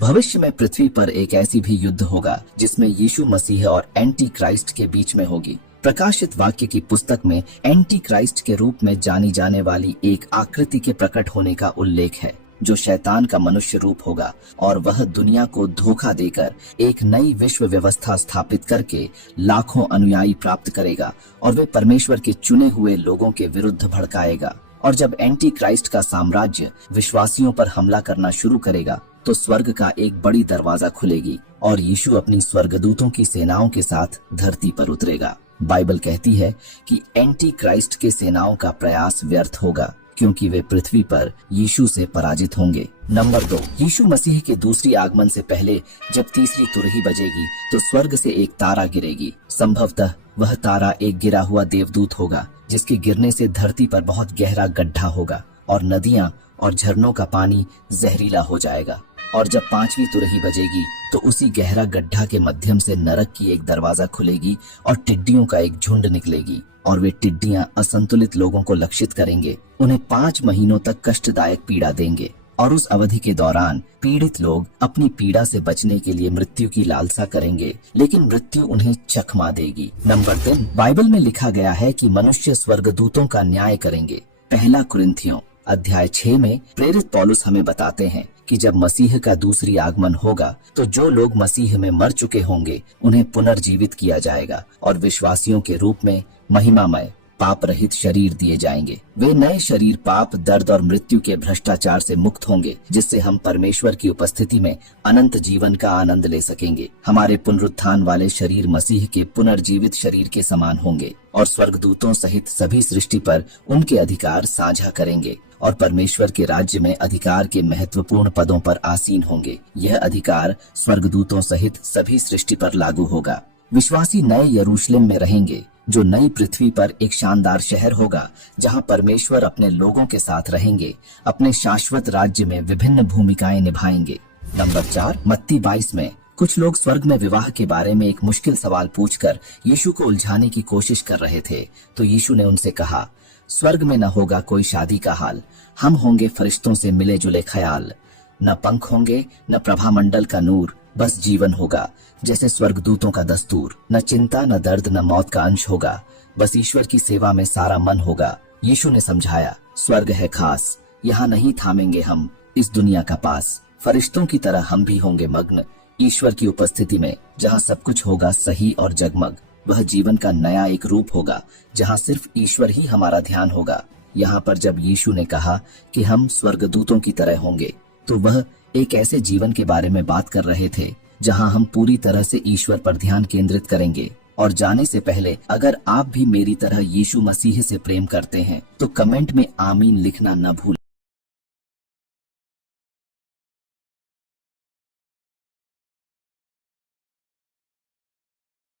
भविष्य में पृथ्वी पर एक ऐसी भी युद्ध होगा जिसमें यीशु मसीह और एंटी क्राइस्ट के बीच में होगी। प्रकाशित वाक्य की पुस्तक में एंटी क्राइस्ट के रूप में जानी जाने वाली एक आकृति के प्रकट होने का उल्लेख है, जो शैतान का मनुष्य रूप होगा और वह दुनिया को धोखा देकर एक नई विश्व व्यवस्था स्थापित करके लाखों अनुयायी प्राप्त करेगा और वे परमेश्वर के चुने हुए लोगों के विरुद्ध भड़काएगा। और जब एंटी क्राइस्ट का साम्राज्य विश्वासियों पर हमला करना शुरू करेगा तो स्वर्ग का एक बड़ी दरवाजा खुलेगी और यीशु अपनी स्वर्गदूतों की सेनाओं के साथ धरती पर उतरेगा। बाइबल कहती है कि एंटी क्राइस्ट के सेनाओं का प्रयास व्यर्थ होगा क्योंकि वे पृथ्वी पर यीशु से पराजित होंगे। नंबर 2, यीशु मसीह के दूसरी आगमन से पहले जब तीसरी तुरही बजेगी तो स्वर्ग से एक तारा गिरेगी। संभवतः वह तारा एक गिरा हुआ देवदूत होगा जिसके गिरने से धरती पर बहुत गहरा गड्ढा होगा और नदियां और झरनों का पानी जहरीला हो जाएगा। और जब पांचवी तुरही बजेगी तो उसी गहरा गड्ढा के मध्यम से नरक की एक दरवाजा खुलेगी और टिड्डियों का एक झुंड निकलेगी और वे टिड्डियां असंतुलित लोगों को लक्षित करेंगे, उन्हें 5 महीनों तक कष्टदायक पीड़ा देंगे और उस अवधि के दौरान पीड़ित लोग अपनी पीड़ा से बचने के लिए मृत्यु की लालसा करेंगे, लेकिन मृत्यु उन्हें चकमा देगी। नंबर 3, बाइबल में लिखा गया है कि मनुष्य स्वर्गदूतों का न्याय करेंगे। पहला कुरिन्थियों अध्याय 6 में प्रेरित पौलुस हमें बताते हैं कि जब मसीह का दूसरी आगमन होगा तो जो लोग मसीह में मर चुके होंगे उन्हें पुनर्जीवित किया जाएगा और विश्वासियों के रूप में महिमामय पाप रहित शरीर दिए जाएंगे। वे नए शरीर पाप, दर्द और मृत्यु के भ्रष्टाचार से मुक्त होंगे, जिससे हम परमेश्वर की उपस्थिति में अनंत जीवन का आनंद ले सकेंगे। हमारे पुनरुत्थान वाले शरीर मसीह के पुनर्जीवित शरीर के समान होंगे और स्वर्गदूतों सहित सभी सृष्टि पर उनके अधिकार साझा करेंगे और परमेश्वर के राज्य में अधिकार के महत्वपूर्ण पदों पर आसीन होंगे। यह अधिकार स्वर्गदूतों सहित सभी सृष्टि पर लागू होगा। विश्वासी नए यरूशलेम में रहेंगे जो नई पृथ्वी पर एक शानदार शहर होगा जहां परमेश्वर अपने लोगों के साथ रहेंगे, अपने शाश्वत राज्य में विभिन्न भूमिकाएं निभाएंगे। नंबर 4, मत्ती 22 में कुछ लोग स्वर्ग में विवाह के बारे में एक मुश्किल सवाल पूछकर यीशु को उलझाने की कोशिश कर रहे थे, तो यीशु ने उनसे कहा, स्वर्ग में न होगा कोई शादी का हाल, हम होंगे फरिश्तों से मिले जुले ख्याल। न पंख होंगे न प्रभामंडल का नूर, बस जीवन होगा जैसे स्वर्गदूतों का दस्तूर। न चिंता न दर्द न मौत का अंश होगा, बस ईश्वर की सेवा में सारा मन होगा। यीशु ने समझाया, स्वर्ग है खास, यहाँ नहीं थामेंगे हम इस दुनिया का पास। फरिश्तों की तरह हम भी होंगे मग्न ईश्वर की उपस्थिति में, जहाँ सब कुछ होगा सही और जगमग। वह जीवन का नया एक रूप होगा जहाँ सिर्फ ईश्वर ही हमारा ध्यान होगा। यहाँ पर जब यीशु ने कहा कि हम स्वर्गदूतों की तरह होंगे तो वह एक ऐसे जीवन के बारे में बात कर रहे थे जहां हम पूरी तरह से ईश्वर पर ध्यान केंद्रित करेंगे। और जाने से पहले अगर आप भी मेरी तरह यीशु मसीह से प्रेम करते हैं तो कमेंट में आमीन लिखना न भूलें।